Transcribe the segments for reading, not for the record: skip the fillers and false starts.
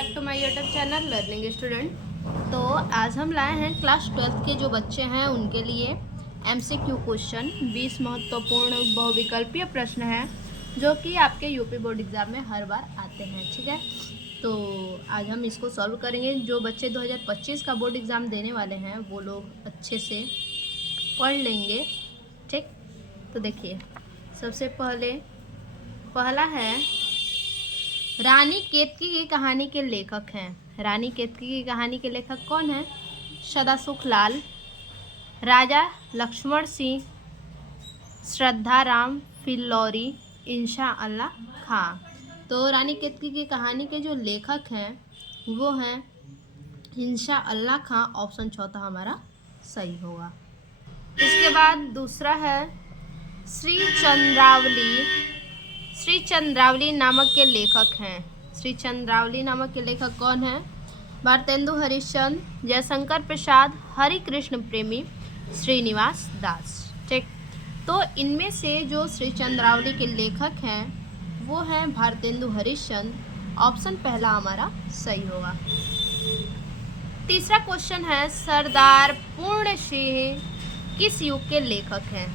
Back to my YouTube channel learning student. तो आज हम लाए हैं क्लास 12th के जो बच्चे हैं उनके लिए एमसीक्यू क्वेश्चन 20 महत्वपूर्ण बहुविकल्पीय प्रश्न हैं जो कि आपके यूपी बोर्ड एग्जाम में हर बार आते हैं। ठीक है, तो आज हम इसको सॉल्व करेंगे। जो बच्चे 2025 का बोर्ड एग्ज़ाम देने वाले हैं वो लोग अच्छे से पढ़ लेंगे। ठीक, तो देखिए सबसे पहला है रानी केतकी की कहानी के लेखक हैं। रानी केतकी की कहानी के लेखक कौन है? सदासुख लाल, राजा लक्ष्मण सिंह, श्रद्धाराम फिल्लौरी, इंशा अल्लाह खां। तो रानी केतकी की कहानी के जो लेखक हैं वो हैं इंशा अल्लाह खां। ऑप्शन चौथा हमारा सही होगा। इसके बाद दूसरा है श्री चंद्रावली नामक के लेखक हैं। श्री चंद्रावली नामक के लेखक कौन हैं? भारतेंदु हरिश्चंद्र, जयशंकर प्रसाद, हरि कृष्ण प्रेमी, श्रीनिवास दास। ठीक, तो इनमें से जो श्री चंद्रावली के लेखक हैं वो हैं भारतेंदु हरिश्चंद्र। ऑप्शन पहला हमारा सही होगा। तीसरा क्वेश्चन है सरदार पूर्ण सिंह किस युग के लेखक हैं?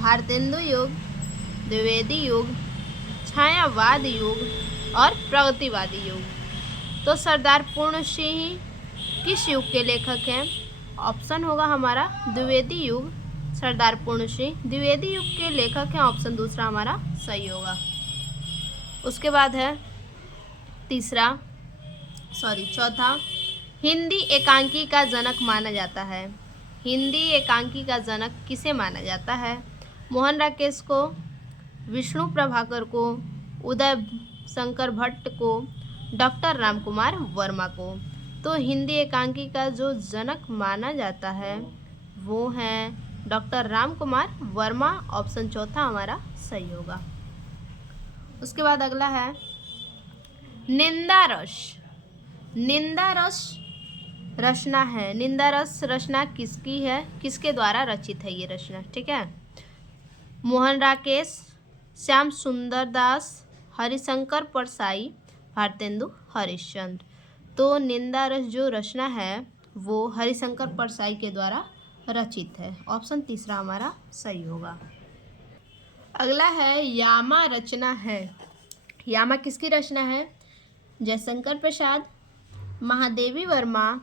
भारतेंदु युग, द्विवेदी युग, छायावाद युग और प्रगतिवादी युग। तो सरदार पूर्ण सिंह किस युग के लेखक हैं? ऑप्शन होगा हमारा द्विवेदी युग। सरदार पूर्ण सिंह द्विवेदी युग के लेखक हैं। ऑप्शन दूसरा हमारा सही होगा। उसके बाद है चौथा हिंदी एकांकी का जनक माना जाता है। हिंदी एकांकी का जनक किसे माना जाता है? मोहन राकेश को, विष्णु प्रभाकर को, उदय शंकर भट्ट को, डॉक्टर रामकुमार वर्मा को। तो हिंदी एकांकी का जो जनक माना जाता है वो है डॉक्टर रामकुमार वर्मा। ऑप्शन चौथा हमारा सही होगा। उसके बाद अगला है निंदा रस रचना है। निंदा रस रचना किसकी है? किसके द्वारा रचित है ये रचना? ठीक है, मोहन राकेश, श्याम सुंदर दास, हरिशंकर परसाई, भारतेंदु हरिश्चंद्र। तो निंदा रस जो रचना है वो हरिशंकर परसाई के द्वारा रचित है। ऑप्शन तीसरा हमारा सही होगा। अगला है यामा रचना है। यामा किसकी रचना है? जयशंकर प्रसाद, महादेवी वर्मा,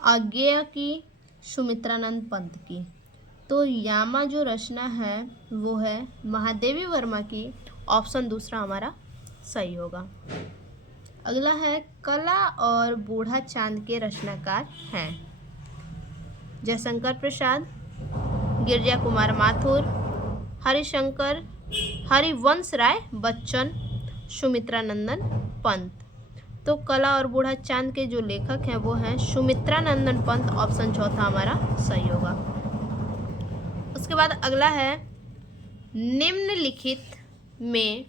अज्ञेय की, सुमित्रानंद पंत की। तो यामा जो रचना है वो है महादेवी वर्मा की। ऑप्शन दूसरा हमारा सही होगा। अगला है कला और बूढ़ा चांद के रचनाकार हैं। जयशंकर प्रसाद, गिरजा कुमार माथुर, हरिवंश राय बच्चन, सुमित्रानंदन पंत। तो कला और बूढ़ा चांद के जो लेखक हैं वो हैं सुमित्रानंदन पंत। ऑप्शन चौथा हमारा सही होगा। उसके बाद अगला है निम्नलिखित में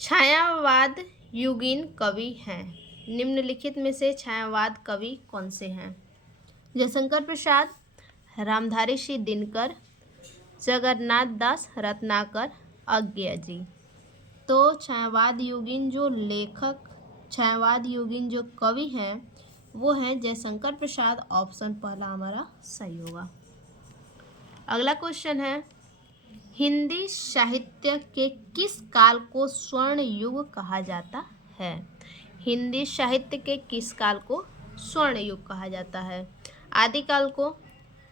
छायावाद युगीन कवि हैं। निम्नलिखित में से छायावाद कवि कौन से हैं? जयशंकर प्रसाद, रामधारी सिंह दिनकर, जगन्नाथ दास रत्नाकर, अज्ञेय जी। तो छायावाद युगीन जो कवि हैं वो हैं जयशंकर प्रसाद। ऑप्शन पहला हमारा सही होगा। अगला क्वेश्चन है हिंदी साहित्य के किस काल को स्वर्ण युग कहा जाता है? हिंदी साहित्य के किस काल को स्वर्ण युग कहा जाता है? आदिकाल को,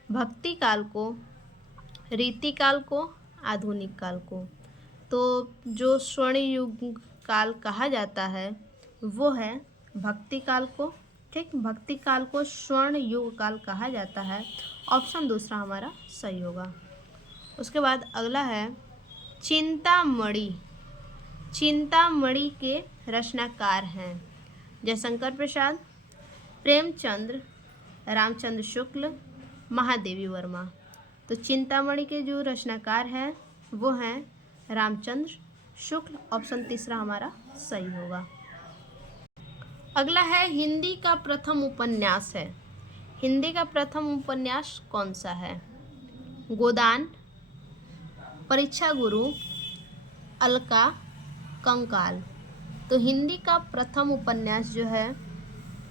भक्ति काल को, रीतिकाल को, आधुनिक काल को। तो जो स्वर्ण युग काल कहा जाता है वो है भक्ति काल को। ठीक, भक्ति काल को स्वर्ण युग काल कहा जाता है। ऑप्शन दूसरा हमारा सही होगा। उसके बाद अगला है चिंतामणि के रचनाकार हैं। जयशंकर प्रसाद, प्रेमचंद्र, रामचंद्र शुक्ल, महादेवी वर्मा। तो चिंतामणि के जो रचनाकार हैं वो हैं रामचंद्र शुक्ल। ऑप्शन तीसरा हमारा सही होगा। अगला है हिंदी का प्रथम उपन्यास है। हिंदी का प्रथम उपन्यास कौन सा है? गोदान, परीक्षा गुरु, अलका, कंकाल। तो हिंदी का प्रथम उपन्यास जो है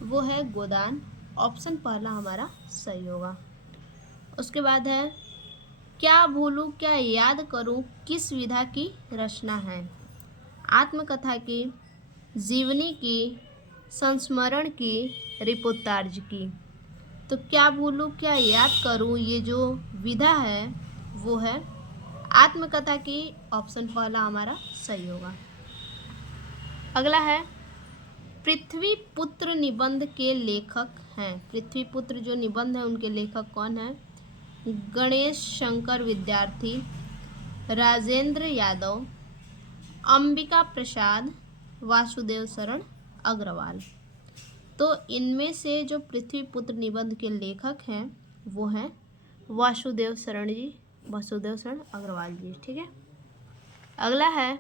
वो है गोदान। ऑप्शन पहला हमारा सही होगा। उसके बाद है क्या भूलूं क्या याद करूं किस विधा की रचना है। आत्मकथा की, जीवनी की, संस्मरण की, रिपोर्ताज की। तो क्या भूलूं क्या याद करूं ये जो विधा है वो है आत्मकथा की। ऑप्शन पहला हमारा सही होगा। अगला है पृथ्वी पुत्र निबंध के लेखक हैं। पृथ्वी पुत्र जो निबंध है उनके लेखक कौन है। गणेश शंकर विद्यार्थी, राजेंद्र यादव, अंबिका प्रसाद, वासुदेव शरण अग्रवाल। तो इनमें से जो पृथ्वी पुत्र निबंध के लेखक हैं वो हैं वासुदेव शरण अग्रवाल जी। ठीक है। अगला है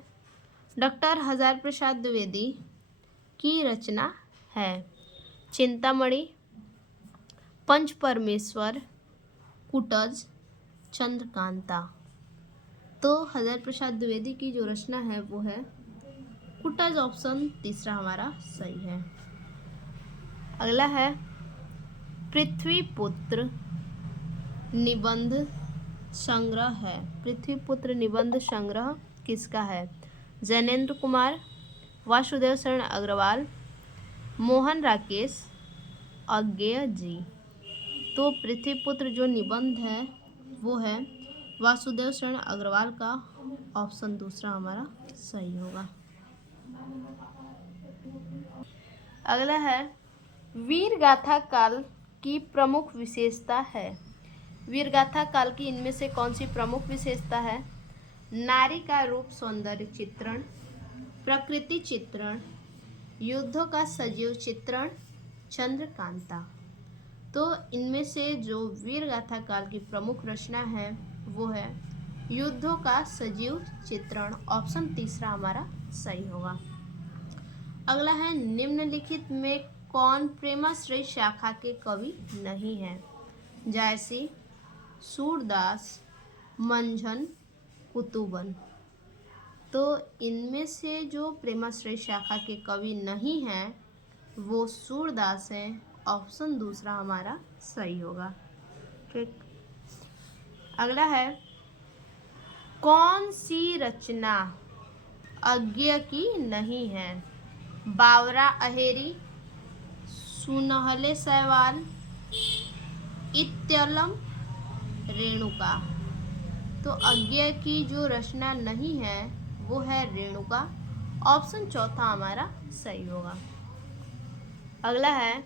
डॉक्टर हजार प्रसाद द्विवेदी की रचना है चिंतामणि, पंच परमेश्वर, कुटज, चंद्रकांता। तो हजार प्रसाद द्विवेदी की जो रचना है वो है कुटज। ऑप्शन तीसरा हमारा सही है। अगला है पृथ्वी पुत्र निबंध संग्रह है। पृथ्वी पुत्र निबंध संग्रह किसका है। जैनेन्द्र कुमार, वासुदेव शरण अग्रवाल, मोहन राकेश, अज्ञेय जी। तो पृथ्वी पुत्र जो निबंध है वो है वासुदेव शरण अग्रवाल का। ऑप्शन दूसरा हमारा सही होगा। अगला है वीर गाथा काल की प्रमुख विशेषता है। वीर गाथा काल की इनमें से कौन सी प्रमुख विशेषता है। नारी का रूप सौंदर्य चित्रण, प्रकृति चित्रण, युद्धों का सजीव चित्रण, चंद्रकांता। तो इनमें से जो वीर गाथा काल की प्रमुख रचना है वो है युद्धों का सजीव चित्रण। ऑप्शन तीसरा हमारा सही होगा। अगला है निम्नलिखित में कौन प्रेमाश्रय शाखा के कवि नहीं है। जायसी, सूरदास, मंझन, कुतुबन। तो इनमें से जो प्रेमाश्रय शाखा के कवि नहीं हैं वो सूरदास हैं। ऑप्शन दूसरा हमारा सही होगा। ठीक। अगला है कौन सी रचना अज्ञेय की नहीं है। बावरा अहेरी, सुनहले सैवाल, इत्यलम, रेणुका। तो अज्ञेय की जो रचना नहीं है वो है रेणुका। ऑप्शन चौथा हमारा सही होगा। अगला है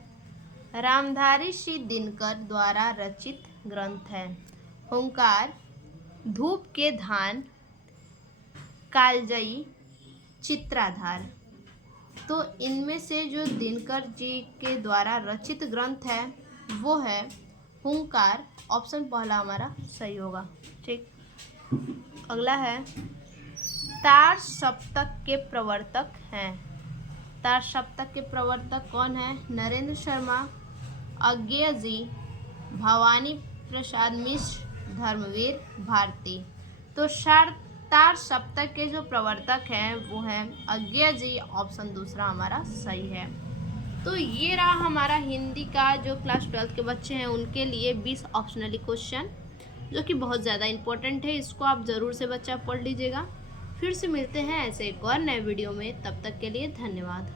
रामधारी श्री दिनकर द्वारा रचित ग्रंथ है हुंकार, धूप के धान, कालजयी, चित्राधार। तो इनमें से जो दिनकर जी के द्वारा रचित ग्रंथ है वो है हुंकार। ऑप्शन पहला हमारा सही होगा। ठीक। अगला है तार सप्तक के प्रवर्तक हैं। तार सप्तक के प्रवर्तक कौन है। नरेंद्र शर्मा, अज्ञेय जी, भवानी प्रसाद मिश्र, धर्मवीर भारती। तो तार सप्तक के जो प्रवर्तक हैं वो हैं अज्ञेय जी। ऑप्शन दूसरा हमारा सही है। तो ये रहा हमारा हिंदी का जो क्लास 12 के बच्चे हैं उनके लिए 20 ऑप्शनली क्वेश्चन जो कि बहुत ज़्यादा इंपॉर्टेंट है। इसको आप ज़रूर से बच्चा पढ़ लीजिएगा। फिर से मिलते हैं ऐसे एक और नए वीडियो में। तब तक के लिए धन्यवाद।